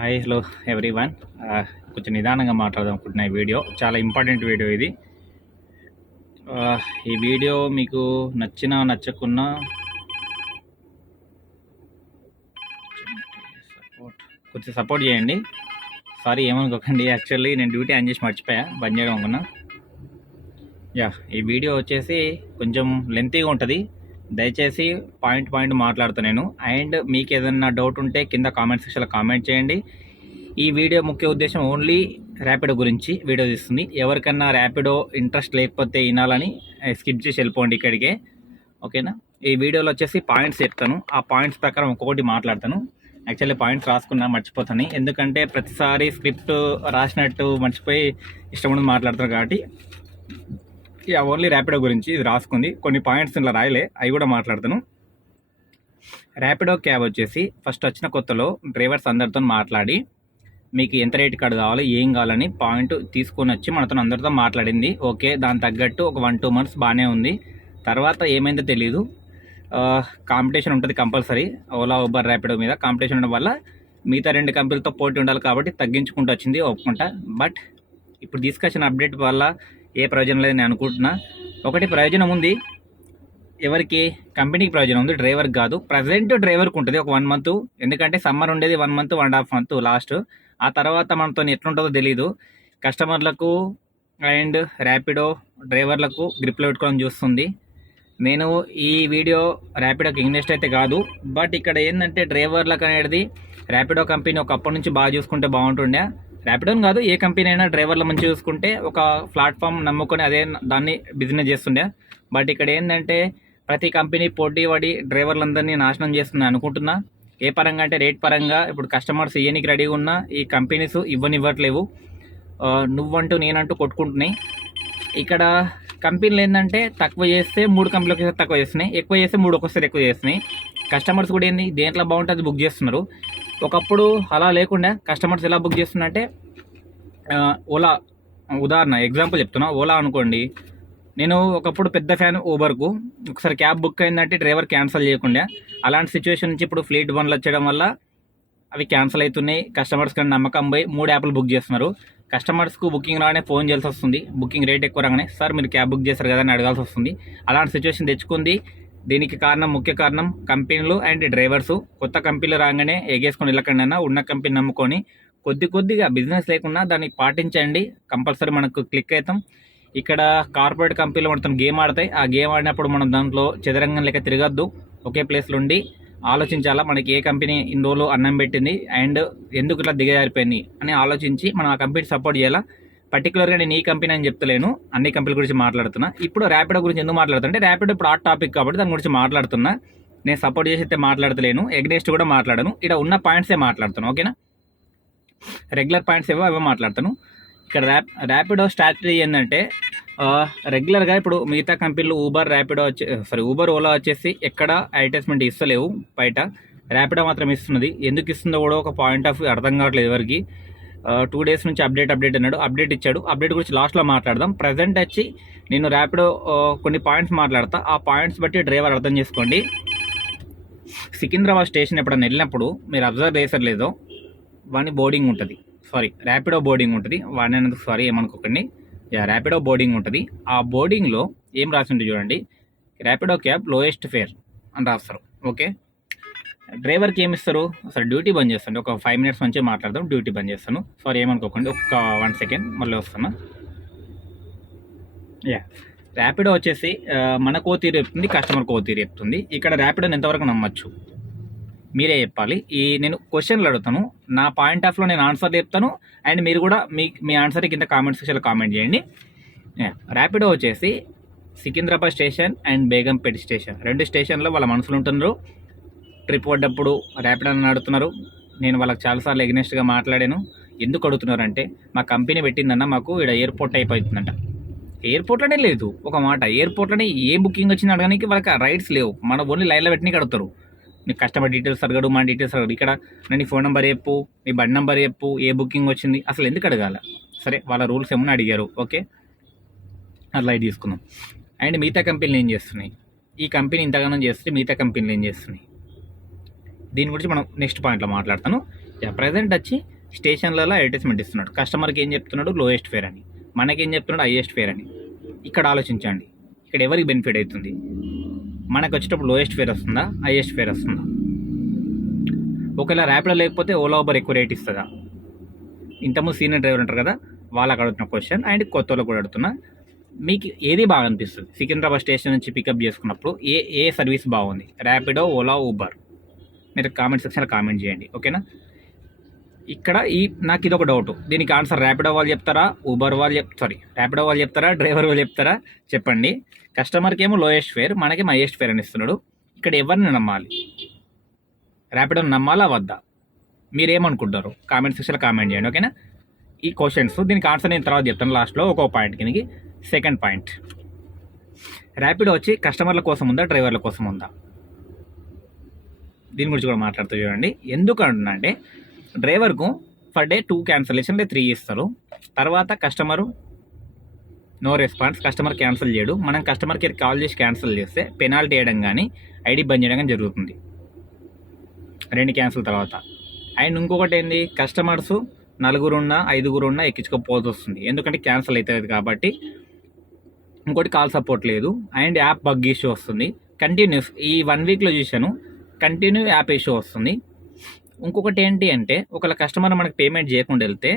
Hi hello everyone. కొంచెం నిదానంగా మాట్లాడదాం అనుకుంటున్నా. ఈ వీడియో చాలా ఇంపార్టెంట్ వీడియో ఇది. ఈ వీడియో మీకు నచ్చినా నచ్చకున్నా కొంచెం సపోర్ట్ చేయండి. సారీ ఏమనుకోకండి, యాక్చువల్లీ నేను డ్యూటీ ఆన్ చేసి మర్చిపోయా, బంద్ చేయడం అనుకున్నా. ఈ వీడియో వచ్చేసి కొంచెం లెంతీగా ఉంటుంది. దయచేసి పాయింట్ మాట్లాడుతాను నేను. అండ్ మీకు ఏదైనా డౌట్ ఉంటే కింద కామెంట్ సెక్షన్లో కామెంట్ చేయండి. ఈ వీడియో ముఖ్య ఉద్దేశం ఓన్లీ ర్యాపిడో గురించి వీడియో తీస్తుంది. ఎవరికన్నా ర్యాపిడో ఇంట్రెస్ట్ లేకపోతే వినాలని స్కిప్ చేసి వెళ్ళిపోండి ఇక్కడికే, ఓకేనా. ఈ వీడియోలో వచ్చేసి పాయింట్స్ చెప్తాను, ఆ పాయింట్స్ ప్రకారం ఒక్కొక్కటి మాట్లాడతాను. యాక్చువల్లీ పాయింట్స్ రాసుకున్నా మర్చిపోతాను, ఎందుకంటే ప్రతిసారి స్క్రిప్ట్ రాసినట్టు మర్చిపోయి ఇష్టం మాట్లాడతాను కాబట్టి ఓన్లీ ర్యాపిడో గురించి ఇది రాసుకుంది. కొన్ని పాయింట్స్ ఇలా రాయలే, అవి కూడా మాట్లాడతాను. ర్యాపిడో క్యాబ్ వచ్చేసి ఫస్ట్ వచ్చిన కొత్తలో డ్రైవర్స్ అందరితో మాట్లాడి మీకు ఎంత రేట్ కార్డు కావాలి, ఏం కావాలని పాయింట్ తీసుకొని వచ్చి మనతో అందరితో మాట్లాడింది. ఓకే, దాని తగ్గట్టు ఒక 1-2 months బాగానే ఉంది. తర్వాత ఏమైందో తెలీదు. కాంపిటీషన్ ఉంటుంది కంపల్సరీ, ఓలా ఊబర్ ర్యాపిడో మీద కాంపిటీషన్ ఉండడం వల్ల మిగతా 2 కంపెనీలతో పోటీ ఉండాలి కాబట్టి తగ్గించుకుంటూ వచ్చింది, ఒప్పుకుంటా. బట్ ఇప్పుడు తీసుకొచ్చిన అప్డేట్ వల్ల ఏ ప్రయోజనం లేదని నేను అనుకుంటున్నా. ఒకటి ప్రయోజనం ఉంది, ఎవరికి? కంపెనీకి ప్రయోజనం ఉంది, డ్రైవర్కి కాదు. ప్రజెంట్ డ్రైవర్కి ఉంటుంది ఒక 1 month, ఎందుకంటే సమ్మర్ ఉండేది 1 month, 1.5 months లాస్ట్. ఆ తర్వాత మనతో ఎట్లుంటుందో తెలీదు. కస్టమర్లకు అండ్ ర్యాపిడో డ్రైవర్లకు గ్రిప్లో పెట్టుకోవడం చూస్తుంది. నేను ఈ వీడియో ర్యాపిడోకి ఇన్వెస్ట్ అయితే కాదు, బట్ ఇక్కడ ఏంటంటే డ్రైవర్లకు అనేది ర్యాపిడో కంపెనీ ఒకప్పటి నుంచి బాగా చూసుకుంటే బాగుంటుండే. ర్యాపిడోని కాదు, ఏ కంపెనీ అయినా డ్రైవర్లు మంచిగా చూసుకుంటే ఒక ప్లాట్ఫామ్ నమ్ముకొని అదే దాన్ని బిజినెస్ చేస్తుండే. బట్ ఇక్కడ ఏంటంటే ప్రతి కంపెనీ పోటీ పడి డ్రైవర్లందరినీ నాశనం చేస్తుంది అనుకుంటున్నా. ఏ పరంగా అంటే రేట్ పరంగా. ఇప్పుడు కస్టమర్స్ ఇయ్యనికి రెడీగా ఉన్నా ఈ కంపెనీస్ ఇవ్వనివ్వట్లేవు. నువ్వంటూ నేనంటూ కొట్టుకుంటున్నాయి. ఇక్కడ కంపెనీలు ఏంటంటే తక్కువ చేస్తే 3 కంపెనీలకు తక్కువ చేస్తున్నాయి, ఎక్కువ చేస్తే 3 ఒక్కసారి ఎక్కువ చేస్తున్నాయి. కస్టమర్స్ కూడా ఏంది దేంట్లో బాగుంటుంది బుక్ చేస్తున్నారు. ఒకప్పుడు అలా లేకుండా కస్టమర్స్ ఎలా బుక్ చేస్తున్నారంటే ఓలా ఉదాహరణ ఎగ్జాంపుల్ చెప్తున్నా. ఓలా అనుకోండి, నేను ఒకప్పుడు పెద్ద ఫ్యాన్ ఊబర్కు. ఒకసారి క్యాబ్ బుక్ అయిందంటే డ్రైవర్ క్యాన్సిల్ చేయకుండా. అలాంటి సిచ్యువేషన్ నుంచి ఇప్పుడు ఫ్లీట్ బండ్లు వచ్చడం వల్ల అవి క్యాన్సిల్ అవుతున్నాయి. కస్టమర్స్ కానీ నమ్మకం పోయి 3 యాప్లు బుక్ చేస్తున్నారు. కస్టమర్స్కు బుకింగ్ రాగానే ఫోన్ చేయాల్సి వస్తుంది, బుకింగ్ రేట్ ఎక్కువ రాగానే సార్ మీరు క్యాబ్ బుక్ చేస్తారు కదా అని అడగాల్సి వస్తుంది. అలాంటి సిచ్యువేషన్ తెచ్చుకుంది. దీనికి ముఖ్య కారణం కంపెనీలు అండ్ డ్రైవర్సు. కొత్త కంపెనీలు రాగానే ఎగేసుకొని వెళ్ళకుండా ఉన్న కంపెనీ నమ్ముకొని కొద్దిగా బిజినెస్ లేకుండా దాన్ని పాటించండి, కంపల్సరీ మనకు క్లిక్ అవుతాం. ఇక్కడ కార్పొరేట్ కంపెనీలు మనతో గేమ్ ఆడతాయి. ఆ గేమ్ ఆడినప్పుడు మనం దాంట్లో చదరంగం లెక్క తిరగద్దు, ఒకే ప్లేస్లో ఉండి ఆలోచించాలా. మనకి ఏ కంపెనీ ఇన్ని రోజులు అన్నం పెట్టింది అండ్ ఎందుకు ఇట్లా దిగజారిపోయింది అని ఆలోచించి మనం ఆ కంపెనీ సపోర్ట్ చేయాలా. పర్టికులర్గా నేను ఈ కంపెనీ అని చెప్తలేను, అన్ని కంపెనీల గురించి మాట్లాడుతున్నా. ఇప్పుడు ర్యాపిడో గురించి ఎందుకు మాట్లాడుతుంటే ర్యాపిడో ఇప్పుడు హాట్ టాపిక్ కాబట్టి దాని గురించి మాట్లాడుతున్నా. నేను సపోర్ట్ చేసి అయితే మాట్లాడతలేను, ఎగ్నెస్ట్ కూడా మాట్లాడను. ఇక్కడ ఉన్న పాయింట్సే మాట్లాడుతాను, ఓకేనా. రెగ్యులర్ పాయింట్స్ ఏవో అవే మాట్లాడతాను. ఇక్కడ ర్యాపిడో స్ట్రాటజీ ఏంటంటే రెగ్యులర్గా ఇప్పుడు మిగతా కంపెనీలు ఊబర్ ఓలా వచ్చేసి ఎక్కడ అడ్వర్టైజ్మెంట్ ఇస్తలేవు బయట. ర్యాపిడో మాత్రం ఇస్తున్నది. ఎందుకు ఇస్తుందో కూడా ఒక పాయింట్ ఆఫ్ వ్యూ అర్థం కావట్లేదు ఎవరికి. 2 days నుంచి అప్డేట్ అన్నాడు, అప్డేట్ ఇచ్చాడు. అప్డేట్ గురించి లాస్ట్లో మాట్లాడదాం. ప్రజెంట్ వచ్చి నేను ర్యాపిడో కొన్ని పాయింట్స్ మాట్లాడతా, ఆ పాయింట్స్ బట్టి డ్రైవర్ అర్థం చేసుకోండి. సికింద్రాబాద్ స్టేషన్ ఎప్పుడన్నా వెళ్ళినప్పుడు మీరు అబ్జర్వ్ చేసారు లేదో, వాడిని బోర్డింగ్ ఉంటుంది, ర్యాపిడో బోర్డింగ్ ఉంటుంది. వాడినందుకు ఏమనుకోకండి. ర్యాపిడో బోర్డింగ్ ఉంటుంది. ఆ బోర్డింగ్లో ఏం రాసి ఉంటుంది చూడండి, ర్యాపిడో క్యాబ్ లోయెస్ట్ ఫేర్ అని రాస్తారు. ఓకే, డ్రైవర్కి ఏమి ఇస్తారు? డ్యూటీ బంద్ చేస్తాను. ఒక 5 minutes నుంచి మాట్లాడదాం, డ్యూటీ బంద్ చేస్తాను. ఏమనుకోకండి, ఒక 1 second మళ్ళీ వస్తున్నా. ర్యాపిడో వచ్చేసి మనకు తీరు చెప్తుంది, కస్టమర్కి తీరు చెప్తుంది. ఇక్కడ ర్యాపిడోని ఎంతవరకు నమ్మచ్చు మీరే చెప్పాలి. నేను క్వశ్చన్లు అడుగుతాను, నా పాయింట్ ఆఫ్ లో నేను ఆన్సర్ చెప్తాను, అండ్ మీరు కూడా మీ ఆన్సర్ కింద కామెంట్ సెక్షన్లో కామెంట్ చేయండి. ర్యాపిడో వచ్చేసి Secunderabad station and Begumpet station 2 స్టేషన్లో వాళ్ళ మనుషులు ఉంటున్నారు. ట్రిప్ పడ్డప్పుడు ర్యాపిడో అని అడుగుతున్నారు. నేను వాళ్ళకి చాలాసార్లు ఎగ్నెస్ట్గా మాట్లాడాను. ఎందుకు అడుగుతున్నారు అంటే, మా కంపెనీ పెట్టిందన్న మాకు ఇక్కడ ఎయిర్పోర్ట్ అయిపోతుందంట. ఎయిర్పోర్ట్లోనే లేదు ఒక మాట, ఎయిర్పోర్ట్లోనే ఏ బుకింగ్ వచ్చింది అడగడానికి వాళ్ళకి రైట్స్ లేవు. మన ఓన్లీ లైన్లో పెట్టినకి అడుగుతారు. నీ కస్టమర్ డీటెయిల్స్ అడగడు, మన డీటెయిల్స్ అడగడు. ఇక్కడ నీ ఫోన్ నెంబర్ చెప్పు, నీ బండి నెంబర్ చెప్పు, ఏ బుకింగ్ వచ్చింది, అసలు ఎందుకు అడగాల? సరే, వాళ్ళ రూల్స్ ఏమన్నా అడిగారు, ఓకే, అట్లా తీసుకుందాం. అండ్ మిగతా కంపెనీలు ఏం చేస్తున్నాయి, ఈ కంపెనీ ఇంతగానో చేస్తే మిగతా కంపెనీలు ఏం చేస్తున్నాయి, దీని గురించి మనం నెక్స్ట్ పాయింట్లో మాట్లాడతాను. ప్రజెంట్ వచ్చి స్టేషన్లలో అడ్వర్టైజ్మెంట్ ఇస్తున్నాడు. కస్టమర్కి ఏం చెప్తున్నాడు? లోయెస్ట్ ఫేర్ అని. మనకేం చెప్తున్నాడు? హైయెస్ట్ ఫేర్ అని. ఇక్కడ ఆలోచించండి, ఇక్కడ ఎవరికి బెనిఫిట్ అవుతుంది? మనకు వచ్చేటప్పుడు లోయెస్ట్ ఫేర్ వస్తుందా, హైయెస్ట్ ఫేర్ వస్తుందా? ఒకవేళ ర్యాపిడో లేకపోతే ఓలా ఊబర్ ఎక్కువ రేట్ ఇస్తుందా? ఇంతకుముందు సీనియర్ డ్రైవర్ ఉంటారు కదా, వాళ్ళకి అడుగుతున్న క్వశ్చన్. అండ్ కొత్త వాళ్ళకి కూడా అడుగుతున్నా, మీకు ఏది బాగా అనిపిస్తుంది? సికింద్రాబాద్ స్టేషన్ నుంచి పికప్ చేసుకున్నప్పుడు ఏ సర్వీస్ బాగుంది? ర్యాపిడో, ఓలా, ఊబర్? మీరు కామెంట్ సెక్షన్లో కామెంట్ చేయండి, ఓకేనా? ఇక్కడ నాకు ఇది ఒక డౌట్, దీనికి ఆన్సర్ ర్యాపిడో వాళ్ళు చెప్తారా, ఊబర్ వాళ్ళు ర్యాపిడో వాళ్ళు చెప్తారా, డ్రైవర్ వాళ్ళు చెప్తారా? చెప్పండి. కస్టమర్కి ఏమో లోయెస్ట్ ఫేర్, మనకేమో హైయెస్ట్ ఫేర్ అని ఇస్తున్నాడు. ఇక్కడ ఎవరిని నమ్మాలి? ర్యాపిడోని నమ్మాలా వద్దా? మీరేమనుకుంటారు? కామెంట్ సెక్షన్లో కామెంట్ చేయండి, ఓకేనా? ఈ క్వశ్చన్స్, దీనికి ఆన్సర్ నేను తర్వాత చెప్తాను లాస్ట్లో ఒక్కో పాయింట్ కిందకి. సెకండ్ పాయింట్, ర్యాపిడో వచ్చి కస్టమర్ల కోసం ఉందా, డ్రైవర్ల కోసం ఉందా? దీని గురించి కూడా మాట్లాడుతూ చూడండి. ఎందుకు అంటున్నా అంటే, డ్రైవర్కు పర్ డే 2 క్యాన్సలేషన్ లేదా 3 ఇస్తారు. తర్వాత customer no response, customer cancel చేయడు. మనం కస్టమర్ కేర్ కాల్ చేసి క్యాన్సిల్ చేస్తే పెనాల్టీ వేయడం కానీ ఐడి బంద్ చేయడం కానీ జరుగుతుంది 2 క్యాన్సిల్ తర్వాత. అండ్ ఇంకొకటి ఏంది, కస్టమర్స్ 4 ఉన్నా 5 ఉన్నా ఎక్కించుకోపోతూ వస్తుంది, ఎందుకంటే క్యాన్సిల్ అవుతుంది కాబట్టి. ఇంకోటి కాల్ సపోర్ట్ లేదు, అండ్ యాప్ బగ్ ఇష్యూ వస్తుంది కంటిన్యూస్. ఈ 1 వీక్లో చూశాను, కంటిన్యూ యాప్ ఇష్యూ వస్తుంది. ఇంకొకటి ఏంటి అంటే, ఒకవేళ కస్టమర్ మనకు పేమెంట్ చేయకుండా వెళ్తే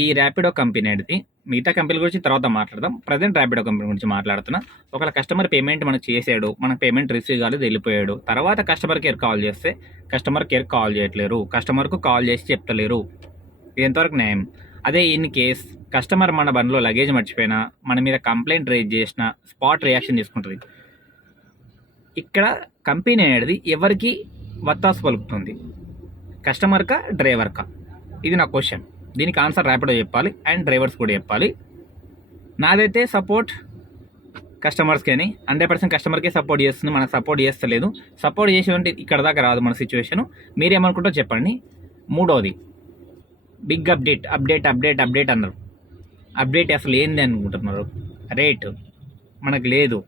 ఈ ర్యాపిడో కంపెనీ అనేది, మిగతా కంపెనీ గురించి తర్వాత మాట్లాడదాం, ప్రజెంట్ ర్యాపిడో కంపెనీ గురించి మాట్లాడుతున్నా. ఒకవేళ కస్టమర్ పేమెంట్ మనకు చేసాడు, మనకు పేమెంట్ రిసీవ్ కాలేదు, వెళ్ళిపోయాడు, తర్వాత కస్టమర్ కేర్ కాల్ చేస్తే కస్టమర్ కేర్ కాల్ చేయట్లేరు, కస్టమర్కు కాల్ చేసి చెప్తలేరు, ఇది ఎంతవరకు న్యాయం? అదే ఇన్ కేస్ కస్టమర్ మన బండిలో లగేజ్ మర్చిపోయినా, మన మీద కంప్లైంట్ రేజ్ చేసినా స్పాట్ రియాక్షన్ తీసుకుంటుంది. ఇక్కడ కంపెనీ అనేది ఎవరికి వత్తాసు పలుకుతుంది? కస్టమర్కా, డ్రైవర్కా? ఇది నా క్వశ్చన్. దీనికి ఆన్సర్ ర్యాపిడో చెప్పాలి అండ్ డ్రైవర్స్ కూడా చెప్పాలి. నాదైతే సపోర్ట్ కస్టమర్స్కి అని 100% కస్టమర్కే సపోర్ట్ చేస్తుంది, మనకు సపోర్ట్ చేస్తలేదు. సపోర్ట్ చేసి ఉంటే ఇక్కడ దాకా రాదు మన సిచ్యువేషను. మీరేమనుకుంటారో చెప్పండి. మూడోది, బిగ్ అప్డేట్ అన్నారు. అప్డేట్ అసలు ఏంది అనుకుంటున్నారు? రేటు మనకు లేదు,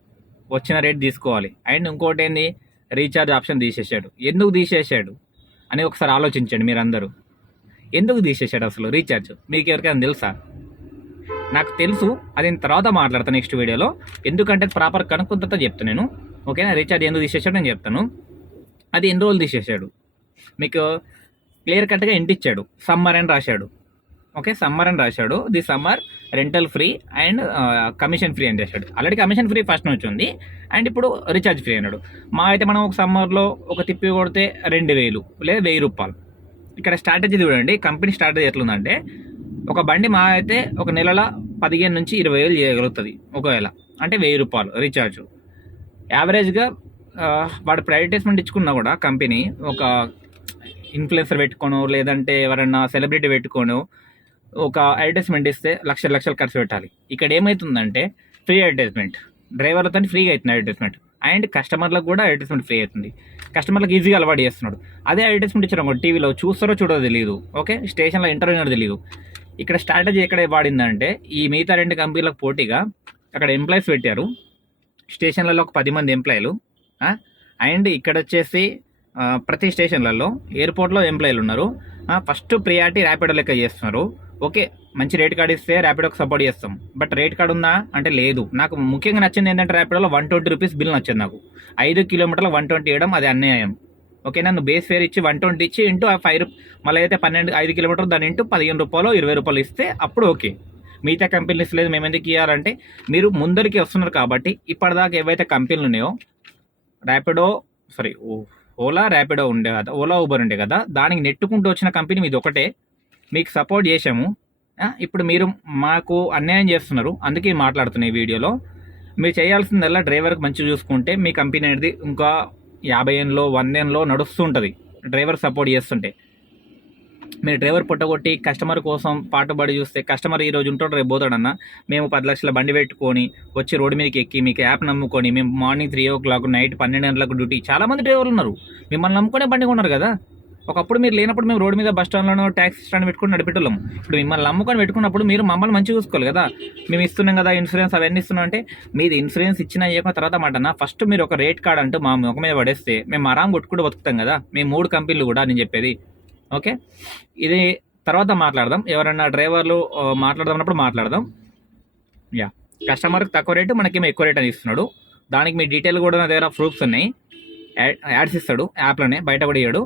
వచ్చిన రేట్ తీసుకోవాలి. అండ్ ఇంకోటి ఏంది, రీఛార్జ్ ఆప్షన్ తీసేసాడు. ఎందుకు తీసేసాడు అని ఒకసారి ఆలోచించండి మీరందరూ. ఎందుకు తీసేసాడు అసలు రీఛార్జ్? మీకు ఎవరికైనా తెలుసా? నాకు తెలుసు, అది నేను తర్వాత మాట్లాడతాను నెక్స్ట్ వీడియోలో. ఎందుకంటే ప్రాపర్ కనుక్కున్న తర్వాత చెప్తాను నేను, ఓకేనా? రీఛార్జ్ ఎందుకు తీసేసాడు నేను చెప్తాను. అది ఎన్ని రోజులు తీసేసాడు మీకు క్లియర్ కట్గా ఇంటిచ్చాడు. సమ్మర్ అని రాశాడు, ఓకే? సమ్మర్ అని రాశాడు. The summer rental free and commission free అని రాశాడు. ఆల్రెడీ కమిషన్ ఫ్రీ ఫస్ట్ నుంచి ఉంది, అండ్ ఇప్పుడు రీఛార్జ్ ఫ్రీ అన్నాడు. మా అయితే మనం ఒక సమ్మర్లో ఒక తిప్పి కొడితే 2000 లేదా 1000 రూపాయలు. ఇక్కడ స్ట్రాటజీ చూడండి, కంపెనీ స్ట్రాటజీ ఎట్లుందంటే, ఒక బండి మా అయితే ఒక నెలలో 15 నుంచి 20,000 చేయగలుగుతుంది ఒకవేళ, అంటే 1000 రూపాయలు రీఛార్జ్. యావరేజ్గా వాడు అడ్వర్టైజ్మెంట్ ఇచ్చుకున్నా కూడా కంపెనీ ఒక ఇన్ఫ్లుయెన్సర్ పెట్టుకోను, లేదంటే ఎవరన్నా సెలబ్రిటీ పెట్టుకోను, ఒక అడ్వర్టైజ్మెంట్ ఇస్తే లక్షలు ఖర్చు పెట్టాలి. ఇక్కడ ఏమవుతుందంటే, ఫ్రీ అడ్వర్టైజ్మెంట్, డ్రైవర్లతో ఫ్రీగా అవుతుంది అడ్వర్టైజ్మెంట్, అండ్ కస్టమర్లకు కూడా అడ్వర్టైజ్మెంట్ ఫ్రీ అవుతుంది. కస్టమర్లకు ఈజీగా అలవాటు చేస్తున్నాడు. అదే అడ్వర్టైజ్మెంట్ ఇచ్చారు టీవీలో, చూస్తారో చూడదో తెలియదు, ఓకే? స్టేషన్లో ఇంటర్వ్యూ తెలియదు. ఇక్కడ స్ట్రాటజీ ఎక్కడ వాడిందంటే, ఈ మిగతా 2 కంపెనీలకు పోటీగా అక్కడ ఎంప్లాయీస్ పెట్టారు. స్టేషన్లలో ఒక 10 మంది ఎంప్లాయీలు, అండ్ ఇక్కడ వచ్చేసి ప్రతి స్టేషన్లలో ఎయిర్పోర్ట్లో ఎంప్లాయీలు ఉన్నారు. ఫస్ట్ ప్రియారిటీ ర్యాపిడో లెక్క చేస్తున్నారు. ఓకే, మంచి రేట్ కార్డు ఇస్తే ర్యాపిడోకి సపోర్ట్ చేస్తాం, బట్ రేట్ కార్డు ఉందా అంటే లేదు. నాకు ముఖ్యంగా నచ్చింది ఏంటంటే, ర్యాపిడోలో 120 రూపీస్ బిల్ నచ్చింది నాకు. 5 కిలోమీటర్లు 120 ఇవ్వడం అది అన్యాయం, ఓకే? నన్ను బేస్ ఫేర్ ఇచ్చి 120 ఇచ్చి ఇంటూ 5 మళ్ళీ అయితే 5 కిలోమీటర్లు దాని ఇంటూ 15 రూపాయలు 20 రూపాయలు ఇస్తే అప్పుడు ఓకే. మిగతా కంపెనీలు ఇస్తలేదు, మేము ఎందుకు ఇవ్వాలంటే, మీరు ముందరికి వస్తున్నారు కాబట్టి. ఇప్పటిదాకా ఏవైతే కంపెనీలు ఉన్నాయో, ఓలా ర్యాపిడో ఉండే కదా, ఓలా ఊబర్ ఉండే కదా, దానికి నెట్టుకుంటూ వచ్చిన కంపెనీ మీది ఒకటే. మీకు సపోర్ట్ చేసాము, ఇప్పుడు మీరు మాకు అన్యాయం చేస్తున్నారు, అందుకే మాట్లాడుతున్నాయి ఈ వీడియోలో. మీరు చేయాల్సిందల్లా డ్రైవర్కి మంచిగా చూసుకుంటే మీ కంపెనీ అనేది ఇంకా 50 ఏళ్ళలో 100 ఏళ్ళలో నడుస్తూ ఉంటుంది, డ్రైవర్ సపోర్ట్ చేస్తుంటే. మీరు డ్రైవర్ పుట్టగొట్టి కస్టమర్ కోసం పాటుపడి చూస్తే, కస్టమర్ ఈరోజు ఉంటాడు రేపు పోతాడన్నా. మేము 10 లక్షల బండి పెట్టుకొని వచ్చి రోడ్డు మీదకి ఎక్కి మీకు యాప్ నమ్ముకొని, మేము మార్నింగ్ 3 o'clock నైట్ 12 గంటలకు డ్యూటీ, చాలామంది డ్రైవర్లు ఉన్నారు, మిమ్మల్ని నమ్ముకునే బండి కొన్నారు కదా. ఒకప్పుడు మీరు లేనప్పుడు మేము రోడ్డు మీద బస్ స్టాండ్లోనో ట్యాక్సీ స్టాండ్ పెట్టుకుని నడిపెట్టున్నాము. ఇప్పుడు మిమ్మల్ని నమ్ముకొని పెట్టుకున్నప్పుడు మీరు మమ్మల్ని మంచిగా చూసుకోవాలి కదా. మేము ఇస్తున్నాం కదా ఇన్సూరెన్స్, అవన్నీ ఇస్తున్నాం అంటే, మీది ఇన్సూరెన్స్ ఇచ్చినా ఇవ్వక తర్వాత మాటనా, ఫస్ట్ మీరు ఒక రేట్ కార్డ్ అంటూ మా ముఖం మీద పడేస్తే మేము ఆరాం కొట్టుకుంటూ బతుకుతాం కదా. మేము 3 కంపెనీలు కూడా నేను చెప్పేది, ఓకే, ఇది తర్వాత మాట్లాడదాం. ఎవరైనా డ్రైవర్లు మాట్లాడదాం అన్నప్పుడు మాట్లాడదాం. యా, కస్టమర్కి తక్కువ రేటు, మనకేమో ఎక్కువ రేట్ అని ఇస్తున్నాడు. దానికి మీ డీటెయిల్ కూడా నా దగ్గర ప్రూఫ్స్ ఉన్నాయి. యాడ్స్ ఇస్తాడు యాప్లోనే, బయట కూడా ఇయ్యాడు.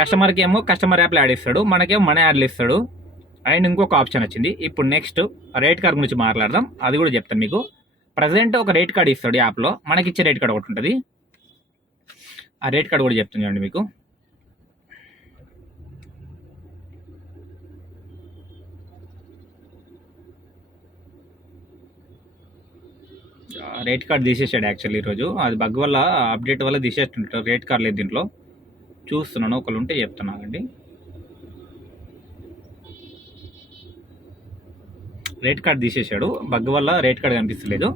కస్టమర్కి ఏమో కస్టమర్ యాప్లో యాడ్ ఇస్తాడు, మనకేమో మన యాడ్లు ఇస్తాడు. అండ్ ఇంకొక ఆప్షన్ వచ్చింది. ఇప్పుడు నెక్స్ట్ రేట్ కార్డ్ గురించి మాట్లాడదాం, అది కూడా చెప్తాను మీకు. ప్రజెంట్ ఒక రేట్ కార్డ్ ఇస్తాడు యాప్లో, మనకి ఇచ్చే రేట్ కార్డ్ ఒకటి ఉంటుంది. ఆ రేట్ కార్డ్ కూడా చెప్తాను చూడండి మీకు. రేట్ కార్డ్ తీసేసాడు యాక్చువల్లీ ఈరోజు, అది బగ్ వల్ల, అప్డేట్ వల్ల తీసేస్తుంటారు. రేట్ కార్డ్ లేదు దీంట్లో. చూస్తున్నాను, ఒకళ్ళు ఉంటే చెప్తున్నానండి. రేట్ కార్డ్ తీసేసాడు, బగ్ వల్ల రేట్ కార్డ్ కనిపిస్తలేదు.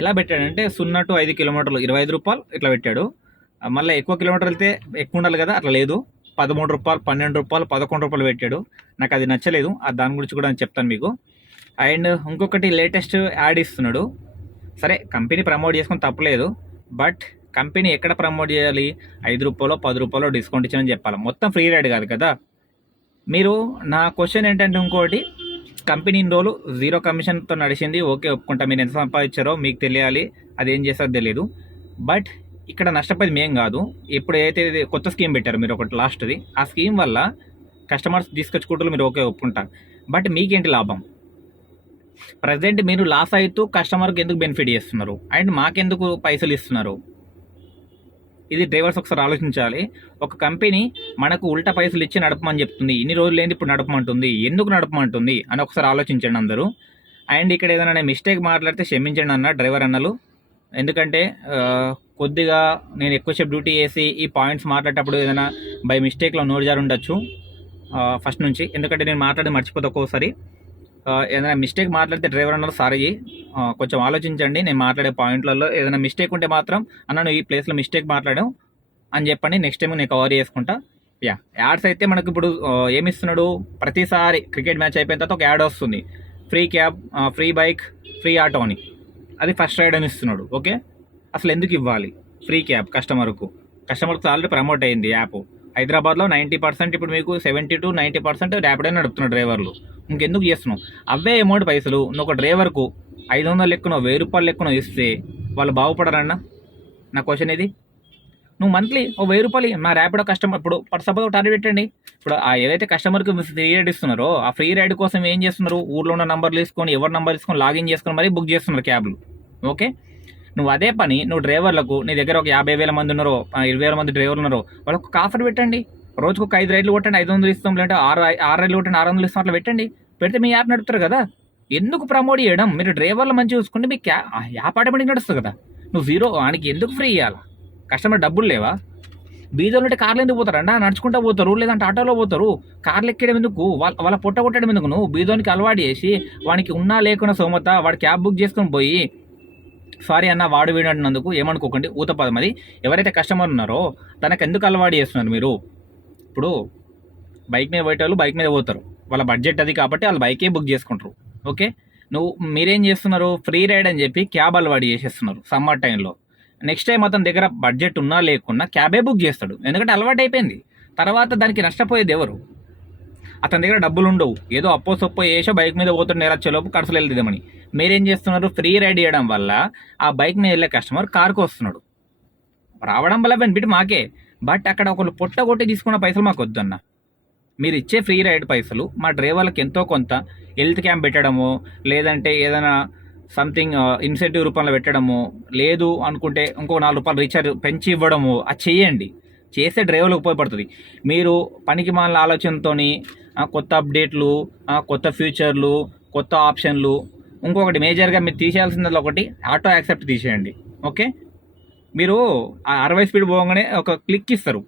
ఎలా పెట్టాడంటే 0 to 5 కిలోమీటర్లు 25 రూపాయలు ఇట్లా పెట్టాడు. మళ్ళీ ఎక్కువ కిలోమీటర్లు వెళ్తే ఎక్కువ ఉండాలి కదా, అట్లా లేదు. 13 రూపాయలు, 12 రూపాయలు, 11 రూపాయలు పెట్టాడు. నాకు అది నచ్చలేదు, దాని గురించి కూడా చెప్తాను మీకు. అండ్ ఇంకొకటి లేటెస్ట్ యాడ్ ఇస్తున్నాడు. సరే, కంపెనీ ప్రమోట్ చేసుకొని తప్పలేదు, బట్ కంపెనీ ఎక్కడ ప్రమోట్ చేయాలి? 5 రూపాయలు 10 రూపాయలు డిస్కౌంట్ ఇచ్చానని చెప్పాలి, మొత్తం ఫ్రీ రైడ్ కాదు కదా. మీరు, నా క్వశ్చన్ ఏంటంటే ఇంకోటి, కంపెనీ ఇన్ని రోజులు 0 కమిషన్తో నడిచింది, ఓకే ఒప్పుకుంటా. మీరు ఎంత సంపాదించారో మీకు తెలియాలి, అది ఏం చేస్తారో తెలియదు. బట్ ఇక్కడ నష్టపోయేది మేం కాదు. ఇప్పుడు ఏదైతే కొత్త స్కీమ్ పెట్టారు మీరు ఒకటి లాస్ట్ది, ఆ స్కీమ్ వల్ల కస్టమర్స్ తీసుకొచ్చుకుంటారు, మీరు ఓకే ఒప్పుకుంటారు. బట్ మీకేంటి లాభం? ప్రజెంట్ మీరు లాస్ అవుతూ కస్టమర్కి ఎందుకు బెనిఫిట్ చేస్తున్నారు, అండ్ మాకెందుకు పైసలు ఇస్తున్నారు? ఇది డ్రైవర్స్ ఒకసారి ఆలోచించాలి. ఒక కంపెనీ మనకు ఉల్టా పైసలు ఇచ్చి నడపమని చెప్తుంది, ఇన్ని రోజులు ఏంది ఇప్పుడు నడపమంటుంది, ఎందుకు నడపమంటుంది అని ఒకసారి ఆలోచించండి అందరూ. అండ్ ఇక్కడ ఏదైనా మిస్టేక్ మాట్లాడితే క్షమించండి అన్న డ్రైవర్ అన్నలు. ఎందుకంటే కొద్దిగా నేను ఎక్కువసేపు డ్యూటీ చేసి ఈ పాయింట్స్ మాట్లాడేటప్పుడు ఏదైనా బై మిస్టేక్లో నోరు జారి ఉండొచ్చు ఫస్ట్ నుంచి. ఎందుకంటే నేను మాట్లాడి మర్చిపోతే ఒక్కోసారి. ఏదైనా మిస్టేక్ మాట్లాడితే డ్రైవర్ అన్నారు సారీ, కొంచెం ఆలోచించండి. నేను మాట్లాడే పాయింట్లలో ఏదైనా మిస్టేక్ ఉంటే మాత్రం అన్న ఈ ప్లేస్లో మిస్టేక్ మాట్లాడాం అని చెప్పండి, నెక్స్ట్ టైం నేను కవర్ చేసుకుంటా. యా, యాడ్స్ అయితే మనకు ఇప్పుడు ఏమిస్తున్నాడు, ప్రతిసారి క్రికెట్ మ్యాచ్ అయిపోయిన తర్వాత ఒక యాడ్ వస్తుంది, free cab, free bike, free auto అని. అది ఫస్ట్ రైడ్ అని ఇస్తున్నాడు. ఓకే, అసలు ఎందుకు ఇవ్వాలి ఫ్రీ క్యాబ్ కస్టమర్కు ఆల్రెడీ ప్రమోట్ అయింది యాప్. హైదరాబాద్లో 90% ఇప్పుడు మీకు 70 to 90% ర్యాపిడో నడుపుతున్నారు డ్రైవర్లు. ఇంకెందుకు చేస్తున్నావు? అవే అమౌంట్ పైసలు నువ్వు ఒక డ్రైవర్కు 500 లెక్కనో 1000 రూపాయలు లెక్కనో ఇస్తే వాళ్ళు బాగుపడరన్నా? నా క్వశ్చన్ ఇది. నువ్వు మంత్లీ ఓ 1000 రూపాయలు నా ర్యాపిడో కస్టమర్, ఇప్పుడు సపోజ్ టార్గెట్ పెట్టండి. ఇప్పుడు ఏదైతే కస్టమర్కి ఫ్రీ రైడ్ ఇస్తున్నారో ఆ ఫ్రీ రైడ్ కోసం ఏం చేస్తున్నారు, ఊర్లో ఉన్న నంబర్లు తీసుకొని, ఎవరి నంబర్ తీసుకొని లాగిన్ చేసుకొని మరీ బుక్ చేస్తున్నారు క్యాబ్లు. ఓకే, నువ్వు అదే పని నువ్వు డ్రైవర్లకు, నీ దగ్గర ఒక 50,000 మంది ఉన్నారో 20,000 మంది డ్రైవర్లు ఉన్నారో, వాళ్ళకు ఒక ఆఫర్ పెట్టండి. రోజుకు ఒక 5 రైడ్లు కొట్టండి, 500 ఇస్తాం, లేదంటే 6 రైడ్లు కొట్టండి, 600 ఇస్తాం, అట్లా పెట్టండి. పెడితే మీ యాప్ నడుపుతారు కదా. ఎందుకు ప్రమోట్ చేయడం? మీరు డ్రైవర్లు మంచిగా చూసుకుంటే మీకు యాప్ ఆటోమేటిక్ నడుస్తుంది కదా. నువ్వు 0 వానికి ఎందుకు ఫ్రీ ఇవ్వాలా? కస్టమర్ డబ్బులు లేవా? బీదోళ్ళు అంటే కార్లు ఎందుకు పోతారంట, నడుచుకుంటూ పోతారు, లేదంటే ఆటోలో పోతారు. కార్లు ఎక్కడం ఎందుకు? వాళ్ళ పొట్ట కొట్టడం ఎందుకు? నువ్వు బీదోనికి అలవాటు చేసి వానికి ఉన్నా లేకున్నా సోమత వాడు క్యాబ్ బుక్ చేసుకొని పోయి, సారీ అన్న వాడు వీడు అంటున్నందుకు ఏమనుకోకండి, ఊతపదం అది. ఎవరైతే కస్టమర్ ఉన్నారో తనకు ఎందుకు అలవాటు చేస్తున్నారు మీరు? ఇప్పుడు బైక్ మీద పోయేటోళ్ళు బైక్ మీద పోతారు, వాళ్ళ బడ్జెట్ అది కాబట్టి వాళ్ళు బైకే బుక్ చేసుకుంటారు. ఓకే, మీరేం చేస్తున్నారు, ఫ్రీ రైడ్ అని చెప్పి క్యాబ్ అలవాటు చేసేస్తున్నారు సమ్మర్ టైంలో. నెక్స్ట్ టైం అతని దగ్గర బడ్జెట్ ఉన్నా లేకున్నా క్యాబే బుక్ చేస్తాడు, ఎందుకంటే అలవాటు అయిపోయింది. తర్వాత దానికి నష్టపోయేది ఎవరు? అతని దగ్గర డబ్బులు ఉండవు, ఏదో అప్పో సొప్పో వేసో బైక్ మీద పోతుండే నెలలోపు ఖర్చులు వెళ్తుందేమని. మీరేం చేస్తున్నారు, ఫ్రీ రైడ్ చేయడం వల్ల ఆ బైక్ మీద వెళ్ళే కస్టమర్ కార్కు వస్తున్నాడు. రావడం వల్ల బెనిఫిట్ మాకే, బట్ అక్కడ ఒకళ్ళు పొట్ట కొట్టి తీసుకున్న పైసలు మాకు వద్దన్న. మీరు ఇచ్చే ఫ్రీ రైడ్ పైసలు మా డ్రైవర్లకు ఎంతో కొంత హెల్త్ క్యాంప్ పెట్టడము, లేదంటే ఏదైనా సంథింగ్ ఇన్సెంటివ్ రూపంలో పెట్టడము, లేదు అనుకుంటే ఇంకో 4 రూపాయలు రీఛార్జ్ పెంచి ఇవ్వడము, అది చేయండి. చేస్తే డ్రైవర్లకు ఉపయోగపడుతుంది. మీరు పనికి మాల ఆలోచనతో కొత్త అప్డేట్లు, కొత్త ఫ్యూచర్లు, కొత్త ఆప్షన్లు, ఇంకొకటి మేజర్గా మీరు తీసేయాల్సింది ఒకటి ఆటో యాక్సెప్ట్ తీసేయండి. ఓకే, మీరు 60 స్పీడ్ పోగానే ఒక క్లిక్ ఇస్తారు,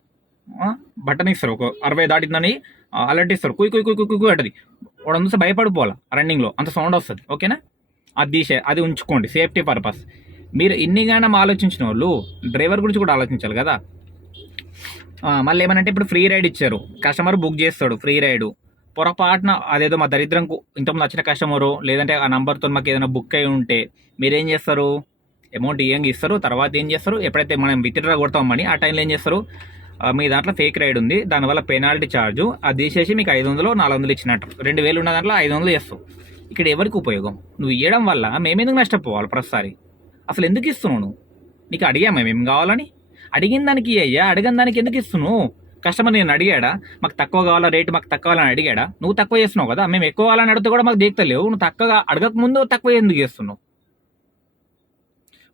బటన్ ఇస్తారు, ఒక 60 దాటిందని అలర్ట్ ఇస్తారు, కుయ్ కుయ్ కుయ్ కుయ్ కుయ్ అంటది. వాడు చూస్తే భయపడిపోవాలి, రన్నింగ్లో అంత సౌండ్ వస్తుంది. ఓకేనా, అది ఉంచుకోండి సేఫ్టీ పర్పస్. మీరు ఇన్నిగానం ఆలోచించిన వాళ్ళు డ్రైవర్ గురించి కూడా ఆలోచించాలి కదా. మళ్ళీ ఏమనంటే ఇప్పుడు ఫ్రీ రైడ్ ఇచ్చారు, కస్టమర్ బుక్ చేస్తాడు ఫ్రీ రైడు, పొరపాటున అదేదో మా దరిద్రంకు ఇంతకుముందు వచ్చిన కస్టమరు, లేదంటే ఆ నంబర్తో మాకు ఏదైనా బుక్ అయి ఉంటే మీరేం చేస్తారు, అమౌంట్ ఏం ఇస్తారు, తర్వాత ఏం చేస్తారు, ఎప్పుడైతే మనం విత్డ్రా కొడతాం మనీ ఆ టైంలో ఏం చేస్తారు, మీ దాంట్లో ఫేక్ రైడ్ ఉంది, దానివల్ల పెనాల్టీ ఛార్జు అది తీసేసి మీకు 500 400 ఇచ్చినట్టు 2000 ఉన్న దాంట్లో 500 చేస్తావు. ఇక్కడ ఎవరికి ఉపయోగం? నువ్వు ఇవ్వడం వల్ల మేమెందుకు నష్టపోవాలి ప్రతిసారి? అసలు ఎందుకు ఇస్తున్నావు నువ్వు? నీకు అడిగాము మేము కావాలని? అడిగిన దానికి అయ్యా, అడిగిన దానికి ఎందుకు ఇస్తున్నావు? కస్టమర్ నేను అడిగాడా మాకు తక్కువ కావాలా రేటు, మాకు తక్కువ కావాలని అడిగాడా? నువ్వు తక్కువ చేస్తున్నావు కదా, మేము ఎక్కువ కావాలని అడిగితే కూడా మాకు దేక్తలేవు. నువ్వు తక్కువగా అడగక ముందు తక్కువ ఎందుకు చేస్తున్నావు?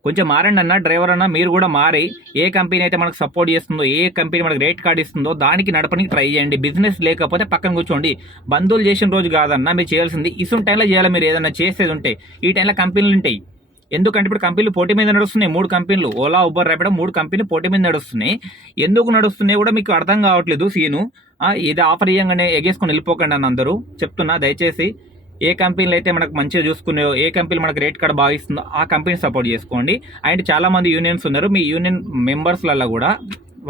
కొంచెం మారండి అన్న, డ్రైవర్ అన్న మీరు కూడా మారి ఏ కంపెనీ అయితే మనకు సపోర్ట్ చేస్తుందో, ఏ కంపెనీ మనకు రేట్ కార్డ్ ఇస్తుందో దానికి నడపడానికి ట్రై చేయండి. బిజినెస్ లేకపోతే పక్కన కూర్చోండి. బంధువులు చేసిన రోజు కాదన్నా మీరు చేయాల్సింది, ఇసుంటి టైంలో చేయాలి. మీరు ఏదైనా చేసేది ఉంటే ఈ టైంలో కంపెనీలు ఉంటాయి. ఎందుకంటే ఇప్పుడు కంపెనీలు పోటీ మీద నడుస్తున్నాయి. 3 కంపెనీలు, ఓలా, ఉబర్, ర్యాపిడో 3 కంపెనీలు పోటీ మీద నడుస్తున్నాయి. ఎందుకు నడుస్తున్నాయి కూడా మీకు అర్థం కావట్లేదు. సీను ఇది ఆఫర్ ఇయ్యంగానే ఎగేసుకొని వెళ్ళిపోకండి అని అందరూ చెప్తున్నా. దయచేసి ఏ కంపెనీలు అయితే మనకు మంచిగా చూసుకున్నాయో, ఏ కంపెనీ మనకు రేట్ కార్డ్ బాగా ఇస్తుందో ఆ కంపెనీ సపోర్ట్ చేసుకోండి. అండ్ చాలా మంది యూనియన్స్ ఉన్నారు, మీ యూనియన్ మెంబర్స్లలో కూడా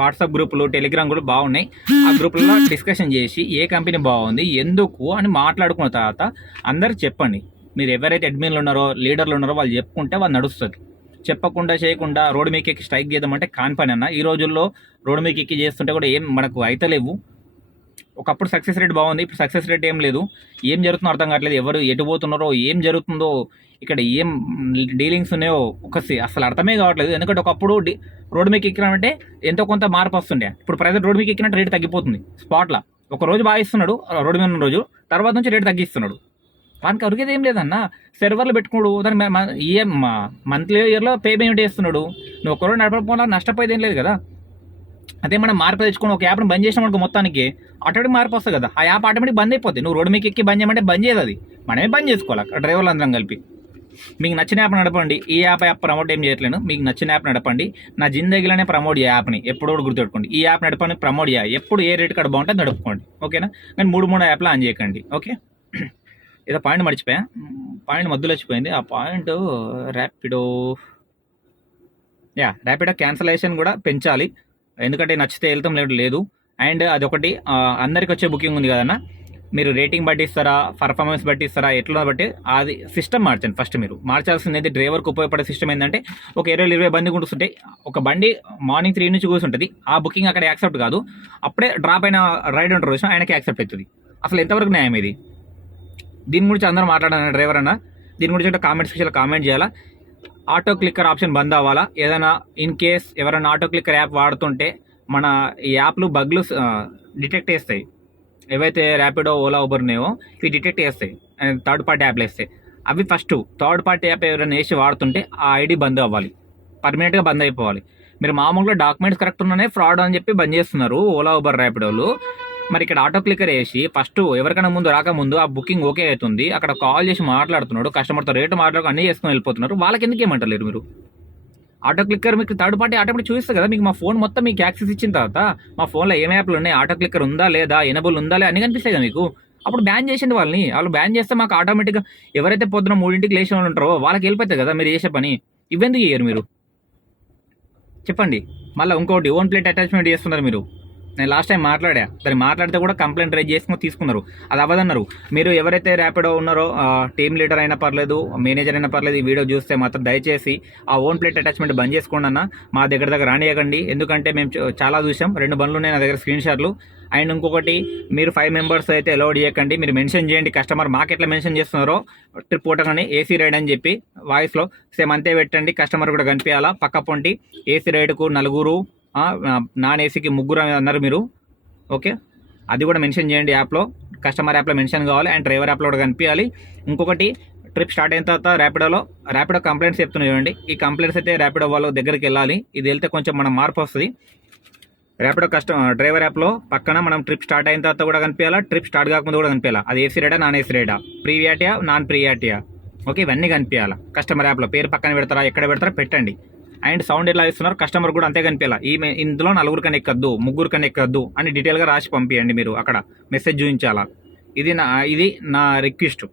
వాట్సాప్ గ్రూపులు, టెలిగ్రామ్ గ్రూప్ బాగున్నాయి. ఆ గ్రూపులలో డిస్కషన్ చేసి ఏ కంపెనీ బాగుంది ఎందుకు అని మాట్లాడుకున్న తర్వాత అందరు చెప్పండి. మీరు ఎవరైతే అడ్మిన్లు ఉన్నారో, లీడర్లు ఉన్నారో వాళ్ళు చెప్పుకుంటే వాళ్ళు నడుస్తుంది. చెప్పకుండా చేయకుండా రోడ్డు మీకు ఎక్కి స్ట్రైక్ చేద్దామంటే కాని పని అన్న. ఈ రోజుల్లో రోడ్డు మీకు ఎక్కి చేస్తుంటే కూడా ఏం మనకు అయితలేవు. ఒకప్పుడు సక్సెస్ రేట్ బాగుంది, ఇప్పుడు సక్సెస్ రేట్ ఏం లేదు. ఏం జరుగుతుందో అర్థం కావట్లేదు. ఎవరు ఎటు పోతున్నారో, ఏం జరుగుతుందో, ఇక్కడ ఏం డీలింగ్స్ ఉన్నాయో అసలు అర్థమే కావట్లేదు. ఎందుకంటే ఒకప్పుడు రోడ్డు మీకు ఎక్కినామంటే ఎంతో కొంత మార్పు వస్తుండే. ఇప్పుడు ప్రజెంట్ రోడ్డు మీకు ఎక్కినట్టు రేటు తగ్గిపోతుంది స్పాట్లో. ఒక రోజు బాగా ఇస్తున్నాడు రోడ్డు మీద ఉన్న రోజు, తర్వాత నుంచి రేటు తగ్గిస్తున్నాడు. వానికి అరిగేది ఏం లేదన్న. సర్వర్లు పెట్టుకున్నాడు, దాని మంత్లీ ఇయర్లో పేమెంట్ చేస్తున్నాడు. నువ్వు ఒక రోజు నడపడం నష్టపోయేది ఏం లేదు కదా. అదే మనం మార్పు తెచ్చుకొని ఒక యాప్ని బంద్ చేసినాం అనుకో, మొత్తానికి ఆటోమేటిక్ మార్పు వస్తుంది కదా. ఆ యాప్ ఆటోమేటిక్ బంద్ అయిపోతుంది. నువ్వు రోడ్డు మీకు ఎక్కి బంద్ చేయమంటే బంద్ చేయదు, అది మనమే బంద్ చేసుకోవాలి. అక్కడ డ్రైవర్లు అందరం కలిపి మీకు నచ్చిన యాప్ నడపండి. ఈ యాప్ ప్రమోట్ ఏం చేయట్లేను, మీకు నచ్చిన యాప్ నడపండి. నా జిందగీలోనే ప్రమోట్ చేయ యాప్ని ఎప్పుడు కూడా గుర్తుపెట్టుకోండి. ఈ యాప్ నడపని ప్రమోట్ చేయాలి. ఎప్పుడు ఏ రేట్ కార్డు బాగుంటే నడుపుకోండి, ఓకేనా? కానీ 3 యాప్లు ఆన్ చేయకండి, ఓకే? ఏదో పాయింట్ మర్చిపోయా, పాయింట్ మధ్యలో వచ్చిపోయింది. ఆ పాయింట్ ర్యాపిడో క్యాన్సలేషన్ కూడా పెంచాలి. ఎందుకంటే నచ్చితే వెళ్తాం లేదు. అండ్ అదొకటి, అందరికి వచ్చే బుకింగ్ ఉంది కదన్నా, మీరు రేటింగ్ బట్టి ఇస్తారా, పర్ఫార్మెన్స్ బట్టి ఇస్తారా, ఎట్లా బట్టి అది సిస్టమ్ మార్చండి. ఫస్ట్ మీరు మార్చాల్సింది అయితే డ్రైవర్కి ఉపయోగపడే సిస్టమ్ ఏంటంటే, ఒక 20 బండి కూర్చుంటే ఒక బండి మార్నింగ్ 3 నుంచి కూర్చుంటుంది. ఆ బుకింగ్ అక్కడ యాక్సెప్ట్ కాదు, అప్పుడే డ్రాప్ అయిన రైడ్ ఉంటారు రోజు ఆయనకి యాక్సెప్ట్ అవుతుంది. అసలు ఎంతవరకు న్యాయం ఇది? దీని గురించి అందరూ మాట్లాడాలి డ్రైవర్ అన్న. దీని గురించి అంటే కామెంట్ సెక్షన్లో కామెంట్ చేయాలా. ఆటో క్లిక్కర్ ఆప్షన్ బంద్ అవ్వాలా? ఏదైనా ఇన్ కేస్ ఎవరైనా ఆటో క్లిక్కర్ యాప్ వాడుతుంటే మన ఈ యాప్లు బగ్లు డిటెక్ట్ చేస్తాయి. ఏవైతే ర్యాపిడో, ఓలా, ఉబర్ ఉన్నాయో ఇవి డిటెక్ట్ చేస్తాయి, థర్డ్ పార్టీ యాప్లు వేస్తాయి. అవి ఫస్ట్ థర్డ్ పార్టీ యాప్ ఎవరైనా వేసి వాడుతుంటే ఆ ఐడి బంద్ అవ్వాలి, పర్మనెంట్గా బంద్ అయిపోవాలి. మీరు మామూలుగా డాక్యుమెంట్స్ కరెక్ట్ ఉన్నానే ఫ్రాడ్ అని చెప్పి బంద్ చేస్తున్నారు ఓలా, ఉబర్, ర్యాపిడోలు. మరి ఇక్కడ ఆటో క్లిక్కర్ వేసి ఫస్ట్ ఎవరికైనా ముందు రాకముందు ఆ బుకింగ్ ఓకే అవుతుంది, అక్కడ కాల్ చేసి మాట్లాడుతున్నాడు, కస్టమర్తో రేటు మాట్లాడుకు అన్నీ చేసుకుని వెళ్ళిపోతున్నారు. వాళ్ళకి ఎందుకు ఏమంటలేరు మీరు? ఆటో క్లిక్కర్ మీకు థర్డ్ పార్టీ ఆటోమేటిక్ చూపిస్తుంది కదా. మీకు మా ఫోన్ మొత్తం మీకు యాక్సెస్ ఇచ్చిన తర్వాత మా ఫోన్లో ఏం యాప్లు ఉన్నాయి, ఆటో క్లిక్కర్ ఉందా లేదా, ఎనబుల్ ఉందా లేదా అన్ని కనిపిస్తాయి కదా మీకు. అప్పుడు బ్యాన్ చేసింది వాళ్ళని. వాళ్ళు బ్యాన్ చేస్తే మాకు ఆటోమేటిక్గా ఎవరైతే పొద్దున 3ంటికి లేచిన వాళ్ళు ఉంటారో వాళ్ళకి వెళ్ళిపోతాయి కదా మీరు చేసే పని. ఇవెందుకు చేయరు మీరు చెప్పండి? మళ్ళీ ఇంకోటి ఓన్ ప్లేట్ అటాచ్మెంట్ చేస్తున్నారు మీరు. నేను లాస్ట్ టైం మాట్లాడా, దాన్ని మాట్లాడితే కూడా కంప్లైంట్ రైజ్ చేసుకుని తీసుకున్నారు, అది అవ్వదన్నారు. మీరు ఎవరైతే ర్యాపిడో ఉన్నారో టీమ్ లీడర్ అయినా పర్లేదు, మేనేజర్ అయినా పర్లేదు, ఈ వీడియో చూస్తే మాత్రం దయచేసి ఆ ఓన్ ప్లేట్ అటాచ్మెంట్ బంద్ చేసుకోండి అన్న. మా దగ్గర రానియకండి, ఎందుకంటే మేము చాలా చూసాం. 2 బండ్లు ఉన్నాయి నా దగ్గర స్క్రీన్ షాట్లు. అండ్ ఇంకొకటి, మీరు 5 మెంబర్స్ అయితే అలౌడ్ చేయకండి. మీరు మెన్షన్ చేయండి, కస్టమర్ మాకు ఎట్లా మెన్షన్ చేస్తున్నారో ట్రిప్ పోటగానే ఏసీ రైడ్ అని చెప్పి వాయిస్లో సేమ్ అంతే పెట్టండి. కస్టమర్ కూడా కనిపించాలా. పక్క పొంటి ఏసీ రైడ్కు 4, నాన్ ఏసీకి 3 అన్నారు మీరు, ఓకే? అది కూడా మెన్షన్ చేయండి యాప్లో, కస్టమర్ యాప్లో మెన్షన్ కావాలి. అండ్ డ్రైవర్ యాప్లో కూడా కనిపించాలి. ఇంకొకటి, ట్రిప్ స్టార్ట్ అయిన తర్వాత ర్యాపిడో కంప్లైంట్స్ చెప్తున్నాయి చూడండి. ఈ కంప్లైంట్స్ అయితే ర్యాపిడో వాళ్ళ దగ్గరికి వెళ్ళాలి. ఇది వెళ్తే కొంచెం మనం మార్పు వస్తుంది. ర్యాపిడో డ్రైవర్ యాప్లో పక్కన మనం ట్రిప్ స్టార్ట్ అయిన తర్వాత కూడా కనిపించాలా, ట్రిప్ స్టార్ట్ కాకముందు కూడా కనిపించాలా. అది ఏసీ రైడా, నాన్ ఏసీ రైడా, ప్రీవియాటియా, నాన్ ప్రీవియాటియా, ఓకే? ఇవన్నీ కనిపించాలా. కస్టమర్ యాప్లో పేరు పక్కన పెడతారా, ఎక్కడ పెడతారా పెట్టండి. అండ్ సౌండ్ ఎలా ఇస్తున్నారు కస్టమర్ కూడా అంతే కనిపించాలా. ఇందులో 4 కన్నా ఎక్కద్దు, 3 కన్నా ఎక్కద్దు అని డీటెయిల్గా రాసి పంపించండి. మీరు అక్కడ మెసేజ్ చూపించాలా. ఇది నా రిక్వెస్ట్.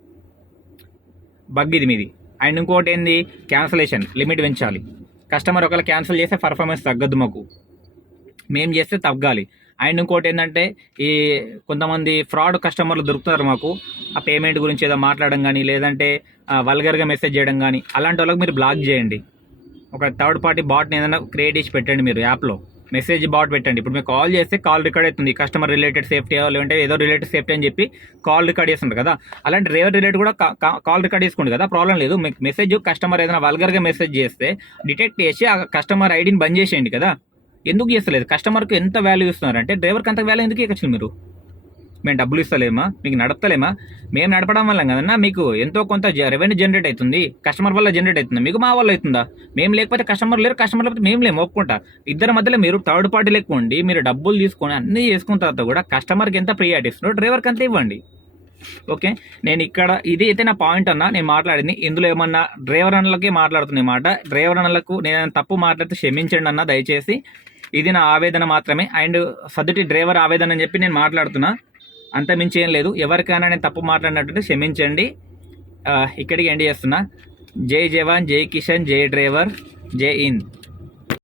బగ్ ఇది మీది. అండ్ ఇంకోటి ఏంది, క్యాన్సలేషన్ లిమిట్ పెంచాలి. కస్టమర్ ఒకవేళ క్యాన్సిల్ చేస్తే పర్ఫార్మెన్స్ తగ్గద్దు, మాకు మేము చేస్తే తగ్గాలి. అండ్ ఇంకోటి ఏంటంటే, ఈ కొంతమంది ఫ్రాడ్ కస్టమర్లు దొరుకుతారు మాకు. ఆ పేమెంట్ గురించి ఏదో మాట్లాడడం కానీ, లేదంటే వల్గర్గా మెసేజ్ చేయడం కానీ, అలాంటి వాళ్ళకి మీరు బ్లాక్ చేయండి. ఒక థర్డ్ పార్టీ బాట్ని ఏదైనా క్రియేట్ చేసి పెట్టండి మీరు యాప్లో. మెసేజ్ బాట్ పెట్టండి. ఇప్పుడు మీరు కాల్ చేస్తే కాల్ రికార్డ్ అవుతుంది, కస్టమర్ రిలేటెడ్ సేఫ్టీ లేదంటే ఏదో రిలేటెడ్ సేఫ్టీ అని చెప్పి కాల్ రికార్డ్ చేస్తుంటారు కదా, అలాంటి డ్రైవర్ రిలేటెడ్ కూడా కాల్ రికార్డ్ చేసుకోండి కదా, ప్రాబ్లం లేదు. మీకు మెసేజ్ కస్టమర్ ఏదైనా వల్గర్గా మెసేజ్ చేస్తే డిటెక్ట్ చేసి ఆ కస్టమర్ ఐడిని బంద్ చేసేయండి కదా. ఎందుకు చేస్తలేదు? కస్టమర్కి ఎంత వాల్యూ ఇస్తున్నారంటే డ్రైవర్కి అంత వాల్యూ ఎందుకు ఇవ్వచ్చు? మీరు మేము డబ్బులు ఇస్తలేమా, మీకు నడపలేమా? మేము నడపడం వల్ల కదన్నా మీకు ఎంతో కొంత రెవెన్యూ జనరేట్ అవుతుంది, కస్టమర్ వల్ల జనరేట్ అవుతుంది, మీకు మా వల్ల అవుతుందా? మేము లేకపోతే కస్టమర్ లేరు, కస్టమర్ లేకపోతే మేము లేము, ఒప్పుకుంటా. ఇద్దరి మధ్యలో మీరు థర్డ్ పార్టీ లేకుండి మీరు డబ్బులు తీసుకొని అన్నీ చేసుకున్న తర్వాత కూడా కస్టమర్కి ఎంత ప్రియారిటీ ఇస్తున్నారో డ్రైవర్కి అంత ఇవ్వండి. ఓకే, నేను ఇక్కడ ఇది అయితే నా పాయింట్ అన్న, నేను మాట్లాడింది. ఇందులో ఏమన్నా డ్రైవర్ అన్నలకే మాట్లాడుతున్న మాట, డ్రైవర్ అన్నలకు నేను తప్పు మాట్లాడితే క్షమించండి అన్న దయచేసి. ఇది నా ఆవేదన మాత్రమే, అండ్ సదుటి డ్రైవర్ ఆవేదన అని చెప్పి నేను మాట్లాడుతున్నా, అంత మించి ఏం లేదు. ఎవరికైనా నేను తప్పు మాట్లాడినట్టుంటే క్షమించండి. ఇక్కడికి ఎండ్ చేస్తున్నా. జై జవాన్, జై కిషన్, జై డ్రైవర్, జై హింద్.